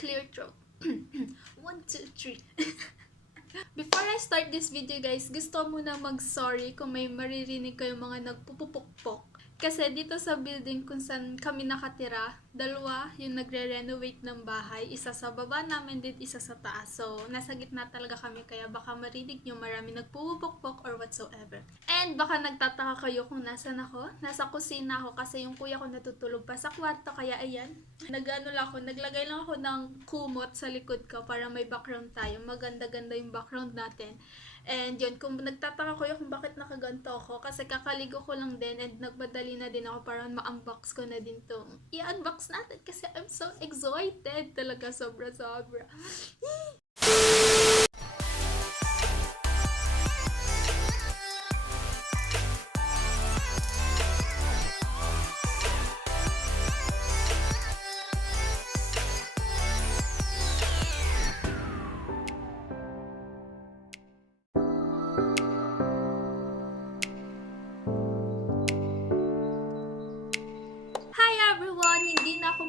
clear throat. 1, 2, 3. Before I start this video guys, gusto muna mag-sorry kung may maririnig kayong mga nagpupupukpok. Kasi dito sa building kung saan kami nakatira, dalawa yung nagre-renovate ng bahay. Isa sa baba namin din, isa sa taas. So, nasa gitna talaga kami kaya baka marinig nyo marami nagpupukpok or whatsoever. And baka nagtataka kayo kung nasan ako. Nasa kusina ako kasi yung kuya ko natutulog pa sa kwarto. Kaya ayan, naglagay lang ako ng kumot sa likod ko para may background tayo. Maganda-ganda yung background natin. And yun, kung nagtataka ko kung bakit nakaganto ako, kasi kakaligo ko lang din and nagmadali na din ako para ma-unbox ko na din to. I-unbox natin kasi I'm so excited talaga, sobra-sobra.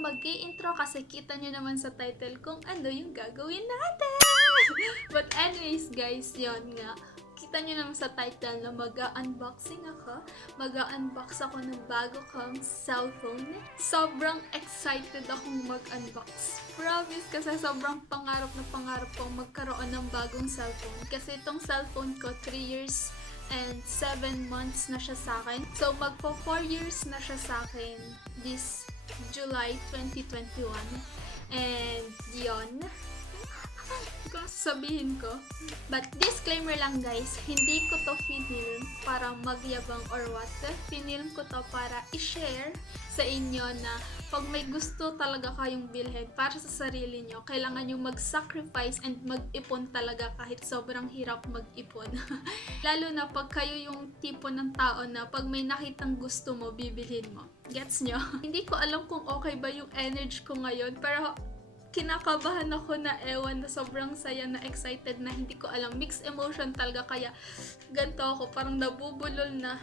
Mag-i-intro kasi kita nyo naman sa title kung ano yung gagawin natin. But anyways guys, yon nga. Kita nyo naman sa title na mag-unboxing ako. Mag-unbox ako ng bago kong cellphone. Sobrang excited akong mag-unbox. Promise kasi sobrang pangarap kong magkaroon ng bagong cellphone. Kasi itong cellphone ko 3 years and 7 months na siya sa akin. So magpo 4 years na siya sa akin this July 2021. And yon, kung sabihin ko. But disclaimer lang guys, hindi ko to finilm para magyabang or what. Finilm ko to para i-share sa inyo na pag may gusto talaga kayong bilhin para sa sarili nyo, kailangan nyo mag-sacrifice and mag-ipon talaga kahit sobrang hirap mag-ipon. Lalo na pag kayo yung tipo ng tao na pag may nakitang gusto mo, bibilhin mo. Gets nyo? Hindi ko alam kung okay ba yung energy ko ngayon, pero kinakabahan ako na ewan na sobrang saya na excited na hindi ko alam. Mixed emotion talaga kaya ganito ako. Parang nabubulol na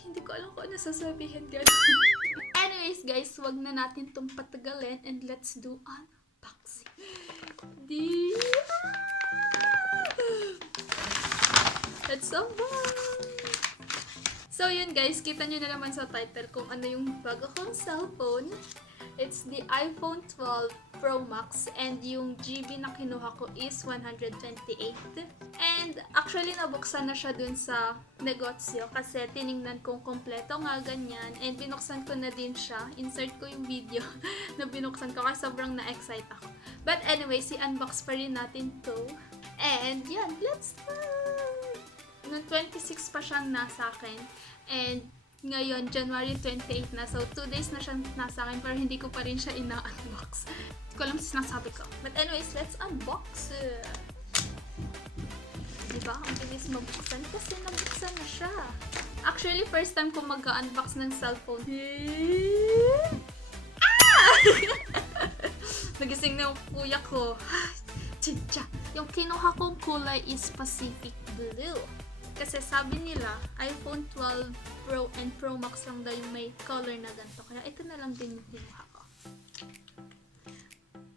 hindi ko alam kung ano sasabihin. Anyways guys, wag na natin itong patagalin and let's do unboxing. Let's unbox! So yun guys, kita nyo na naman sa title kung ano yung bago kong cellphone. It's the iPhone 12 Pro Max and yung GB na kinuha ko is 128. And actually nabuksan na siya dun sa negosyo kasi tiningnan kong kompleto nga ganyan and binuksan ko na din siya. Insert ko yung video na binuksan ko kasi sobrang na-excite ako. But anyway, si-unbox pa rin natin to. And yan, let's start! Noong 26 pa siyang nasa akin and ngayon, January 28 na. So, 2 days na siya nasa akin pero hindi ko pa rin siya ina-unbox. Hindi ko alam sinasabi ko. But anyways, let's unbox it. Diba? Ang bilis mabuksan kasi nabuksan na siya. Actually, first time ko mag-unbox ng cellphone. Ah! Nagising na yung kuya ko. Chicha. Yung kinuha kong kulay is Pacific Blue. Kasi sabi nila, iPhone 12 Pro and Pro Max lang daw yung may color na ganito. Kaya ito na lang din yung kinuha ko.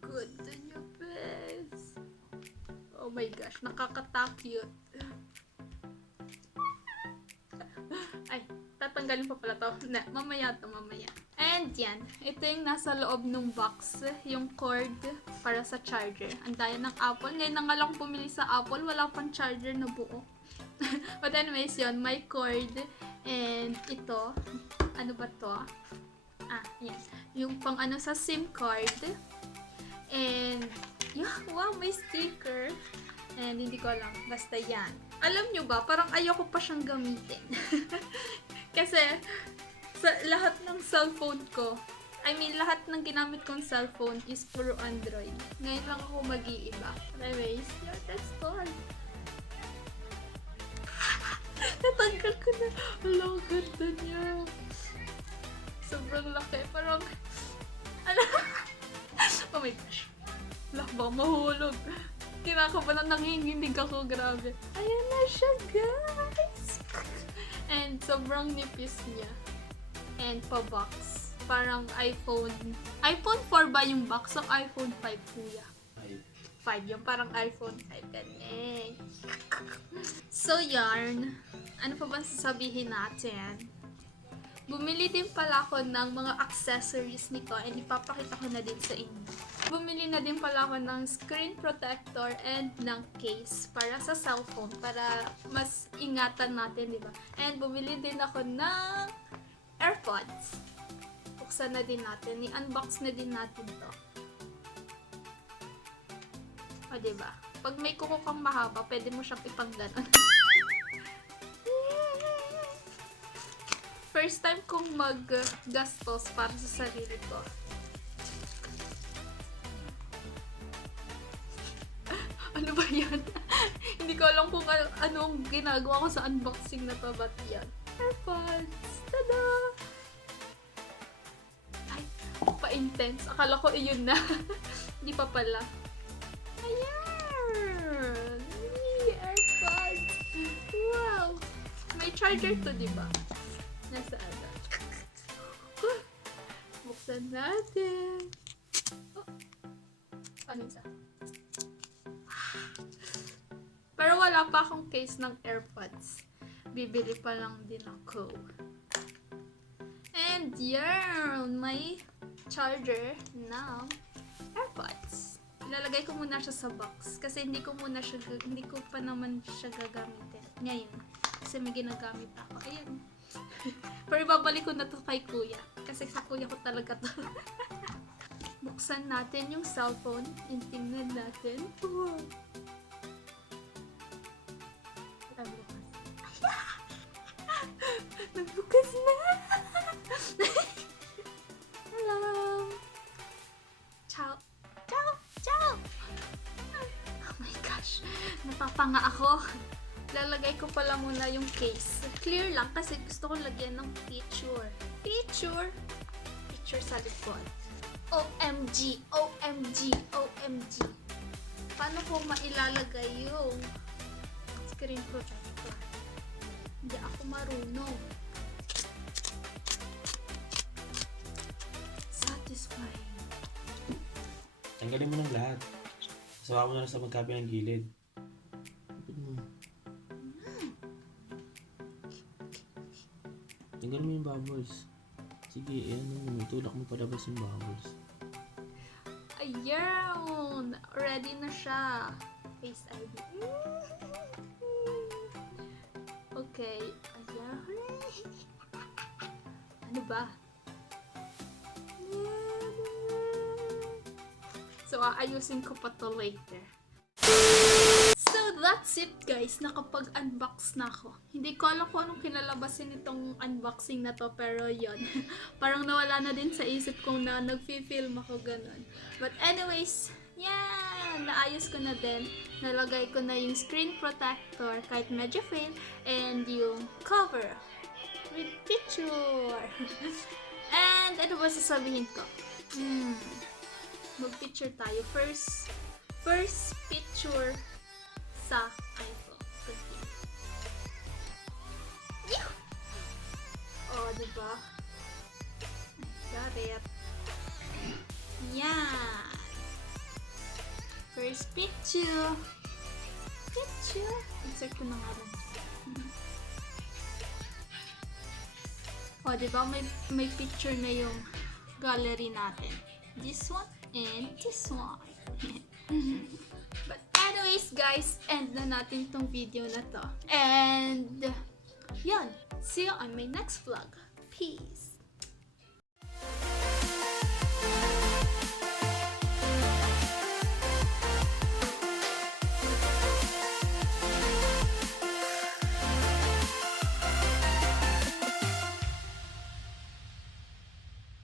Good to your face. Oh my gosh, nakakata-cute. Ay, tatanggalin pa pala to. Mamaya to, mamaya. And yan, ito yung nasa loob ng box. Yung cord para sa charger. Ang daya ng Apple. Ngayon na nga lang pumili sa Apple, wala pang charger na buo. But anyways, yun, my cord. And ito, ano ba to? Yan. Yung pang ano sa SIM card. And, yeah, wow, may sticker. And hindi ko alam, basta yan. Alam nyo ba, parang ayoko pa siyang gamitin. Kasi, sa lahat ng cellphone ko, lahat ng ginamit kong cellphone is puro Android. Ngayon lang ako mag-iiba. Anyways, yeah, that's all. Natanggal ko na. Hala, ganda niya. Sobrang laki. Parang, oh my gosh. Wala ba, mahulog. Kinakabalan, nanginginig ako. Grabe. Ayan na siya, guys. And sobrang nipis niya. And pa-box. Parang iPhone 4 ba yung box? So, iPhone 5 kuya. 5 yung parang iPhone 5 ganyan. So, yarn. Ano pa ba sasabihin natin? Bumili din pala ako ng mga accessories nito and ipapakita ko na din sa inyo. Bumili na din pala ako ng screen protector and ng case para sa cellphone para mas ingatan natin, di ba? And bumili din ako ng Airpods. Buksan na din natin. I-unbox na din natin to. O, di ba? Pag may kuko kang mahaba, pwede mo siyang ipangganon. First time kong maggastos para sa sarili ko. Ano ba yan? Hindi ko alam kung anong ginagawa ko sa unboxing na to, but yan. Airpods! Tada! Ay, pa-intense. Akala ko iyon na. Hindi pa pala. Ayan! Airpods! Wow! May charger to, diba? Nasa ada. Buksan natin. Oh. Ano isa? Pero wala pa akong case ng Airpods. Bibili pa lang din ako. And yan, may charger ng Airpods. Ilalagay ko muna siya sa box kasi hindi ko pa naman siya gagamitin ngayon. Kasi may ginagamit ako. Ayan. Pero ibabalik ko na to kay kuya. Kasi sa kuya ko talaga to. Buksan natin yung cellphone. And tingnan natin. Wow. Nagbukas na! Hello! Ciao! Ciao! Ciao! Oh my gosh! Napapanga ako. Lalagay ko pala muna yung case. Clear lang kasi gusto ko lagyan ng picture. Picture sa likod. OMG! OMG! OMG! Paano ko mailalagay yung screen protector? Hindi ako marunong. Satisfying. Tanggalin mo ng lahat. Sawa mo na lang sa magkabi ng gilid. Tanggalin mo yung bubbles. Sige, ayan mo. Tulak mo palabas yung bubbles. Ayun! Ready na siya. Face ID. Okay. Ayan. Ano ba? So, aayusin ko pa to later. So, that's it guys. Nakapag-unbox na ako. Hindi ko alam kung anong kinalabasin itong unboxing na to. Pero yon parang nawala na din sa isip kong na nag-film ako ganun. But anyways, yan! Naayos ko na din. Nalagay ko na yung screen protector kahit medyo fail. And yung cover with picture. And ano ba sasabihin ko? Mag-picture tayo. First picture sa iPhone. Oh, diba? Got it. Yan. First picture. Insert ko na nga lang. Oh, diba? May picture na yung gallery natin. This one and this one. But anyways guys, end na natin tong video na to. And yan, see you on my next vlog. Peace!